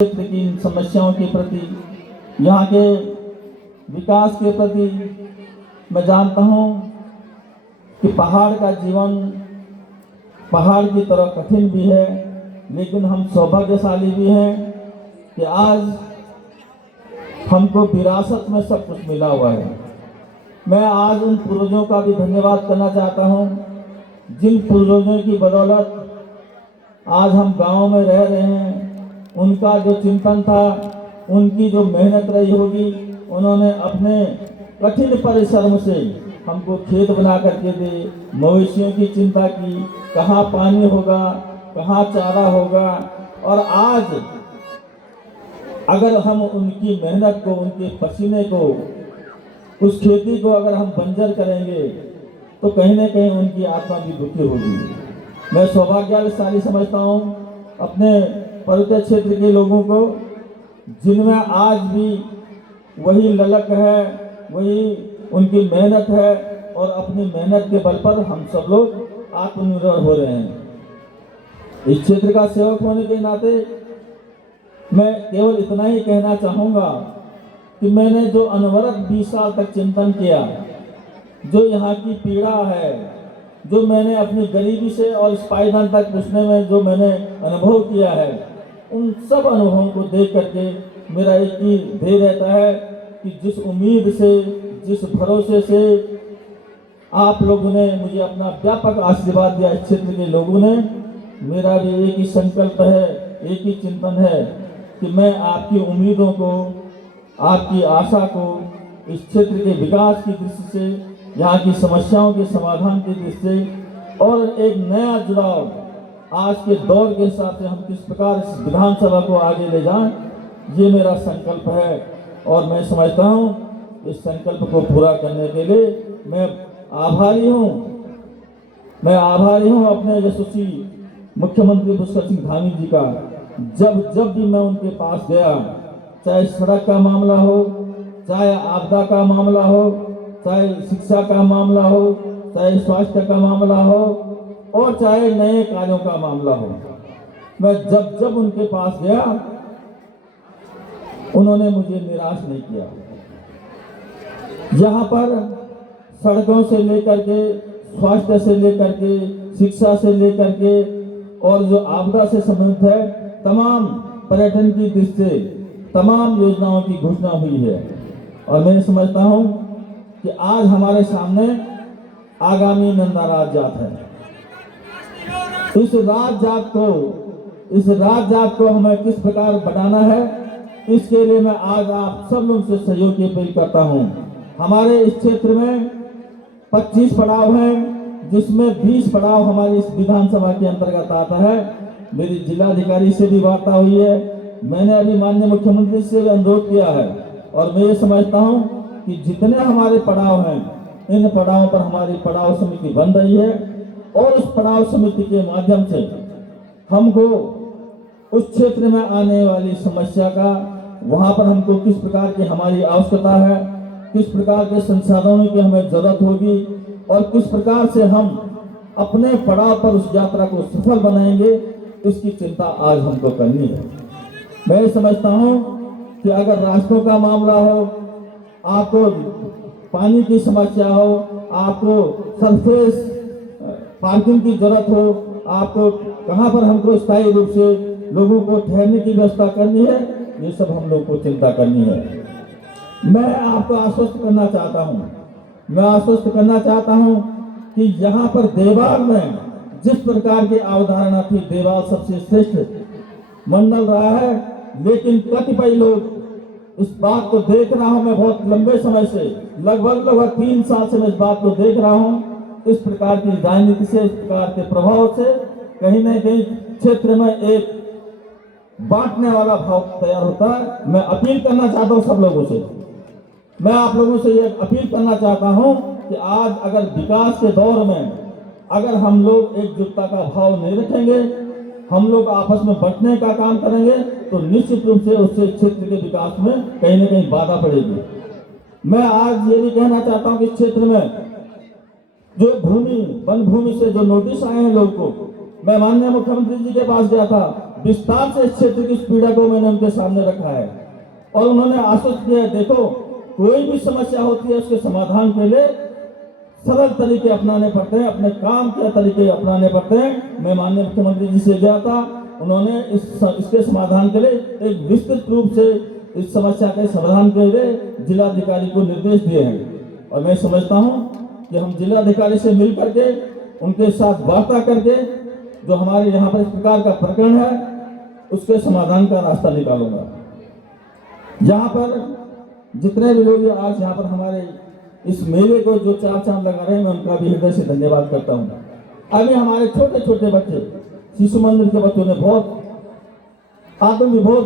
क्षेत्र की समस्याओं के प्रति, यहाँ के विकास के प्रति मैं जानता हूँ कि पहाड़ का जीवन पहाड़ की तरह कठिन भी है, लेकिन हम सौभाग्यशाली भी हैं कि आज हमको विरासत में सब कुछ मिला हुआ है। मैं आज उन पूर्वजों का भी धन्यवाद करना चाहता हूँ, जिन पूर्वजों की बदौलत आज हम गांव में रह रहे हैं। उनका जो चिंतन था, उनकी जो मेहनत रही होगी, उन्होंने अपने कठिन परिश्रम से हमको खेत बना करके दे, मवेशियों की चिंता की, कहाँ पानी होगा, कहाँ चारा होगा। और आज अगर हम उनकी मेहनत को, उनके पसीने को, उस खेती को अगर हम बंजर करेंगे तो कहीं ना कहीं उनकी आत्मा भी दुखी होगी। मैं सौभाग्यशाली समझता हूँ अपने पर्वतीय क्षेत्र के लोगों को, जिनमें आज भी वही ललक है, वही उनकी मेहनत है, और अपनी मेहनत के बल पर हम सब लोग आत्मनिर्भर हो रहे हैं। इस क्षेत्र का सेवक होने के नाते मैं केवल इतना ही कहना चाहूँगा कि मैंने जो अनवरत 20 साल तक चिंतन किया, जो यहाँ की पीड़ा है, जो मैंने अपनी गरीबी से और इस पायदान तक पूछने में जो मैंने अनुभव किया है, उन सब अनुभवों को देख करके मेरा एक ही ध्येय रहता है कि जिस उम्मीद से, जिस भरोसे से आप लोगों ने मुझे अपना व्यापक आशीर्वाद दिया, इस क्षेत्र के लोगों ने, मेरा भी एक ही संकल्प है, एक ही चिंतन है कि मैं आपकी उम्मीदों को, आपकी आशा को, इस क्षेत्र के विकास की दृष्टि से, यहाँ की समस्याओं के समाधान की दृष्टि से, और एक नया जुड़ाव आज के दौर के हिसाब से हम किस प्रकार इस विधानसभा को आगे ले जाएं, ये मेरा संकल्प है। और मैं समझता हूँ इस संकल्प को पूरा करने के लिए मैं आभारी हूँ अपने यशस्वी मुख्यमंत्री पुष्कर सिंह धामी जी का। जब भी मैं उनके पास गया, चाहे सड़क का मामला हो, चाहे आपदा का मामला हो, चाहे शिक्षा का मामला हो, चाहे स्वास्थ्य का मामला हो, और चाहे नए कार्यों का मामला हो, मैं जब उनके पास गया, उन्होंने मुझे निराश नहीं किया। यहाँ पर सड़कों से लेकर के, स्वास्थ्य से लेकर के, शिक्षा से लेकर के, और जो आपदा से संबंधित है, तमाम पर्यटन की दृष्टि से तमाम योजनाओं की घोषणा हुई है। और मैं समझता हूँ कि आज हमारे सामने आगामी नंदा राज जात है। इस राज जात को हमें किस प्रकार बढ़ाना है, इसके लिए मैं आज आप सब लोगों से सहयोग की अपील करता हूं। हमारे इस क्षेत्र में 25 पड़ाव हैं, जिसमें 20 पड़ाव हमारी इस विधानसभा के अंतर्गत आता है। मेरी जिलाधिकारी से भी वार्ता हुई है, मैंने अभी माननीय मुख्यमंत्री से भी अनुरोध किया है, और मैं ये समझता हूं कि जितने हमारे पड़ाव हैं, इन पड़ावों पर हमारी पड़ाव समिति बन रही है, और उस पड़ाव समिति के माध्यम से हमको उस क्षेत्र में आने वाली समस्या का, वहां पर हमको किस प्रकार की हमारी आवश्यकता है, किस प्रकार के संसाधनों की हमें जरूरत होगी, और किस प्रकार से हम अपने पड़ाव पर उस यात्रा को सफल बनाएंगे, इसकी चिंता आज हमको करनी है। मैं समझता हूं कि अगर रास्तों का मामला हो, आपको पानी की समस्या हो, आपको सरफेस पार्किंग की जरूरत हो, आपको कहां पर हमको स्थायी रूप से लोगों को ठहरने की व्यवस्था करनी है, ये सब हम लोग को चिंता करनी है। मैं आपको आश्वस्त करना चाहता हूं कि यहाँ पर देवाल में जिस प्रकार की अवधारणा थी, देवाल सबसे श्रेष्ठ मंडल रहा है, लेकिन कतिपय लोग इस बात को देख रहा हूं, मैं बहुत लंबे समय से, लगभग 3 साल से मैं इस बात को देख रहा हूं, इस प्रकार की राजनीति से, इस प्रकार के प्रभाव से कहीं न कहीं क्षेत्र में एक बांटने वाला भाव तैयार होता है। मैं अपील करना चाहता हूं सब लोगों से, मैं आप लोगों से ये अपील करना चाहता हूं कि आज अगर विकास के दौर में अगर हम लोग एकजुटता का भाव नहीं रखेंगे, हम लोग आपस में बंटने का काम करेंगे, तो निश्चित रूप से उससे क्षेत्र के विकास में कहीं न कहीं बाधा पड़ेगी। मैं आज ये भी कहना चाहता हूं कि इस क्षेत्र में जो वन भूमि से जो नोटिस आए हैं लोगों को, मैं माननीय मुख्यमंत्री जी के पास गया था, विस्तार से इस क्षेत्र की पीड़ा को मैंने उनके सामने रखा है और उन्होंने आश्वस्त किया है, देखो कोई भी समस्या होती है उसके समाधान के लिए सरल तरीके अपनाने पड़ते हैं, अपने काम के तरीके अपनाने पड़ते हैं। मैं माननीय मुख्यमंत्री जी से गया था, उन्होंने इसके समाधान के लिए एक विस्तृत रूप से इस समस्या के समाधान के लिए जिलाधिकारी को निर्देश दिए हैं और मैं समझता हूं कि हम जिलाधिकारी से मिल करके उनके साथ वार्ता करके जो हमारे यहाँ पर इस प्रकार का प्रकरण है उसके समाधान का रास्ता निकालूंगा। यहाँ पर जितने भी लोग आज यहाँ पर हमारे इस मेले को जो चार चांद लगा रहे हैं, मैं उनका भी हृदय से धन्यवाद करता हूँ। अभी हमारे छोटे छोटे बच्चे शिशु मंदिर के बच्चों ने बहुत आत्मविभोर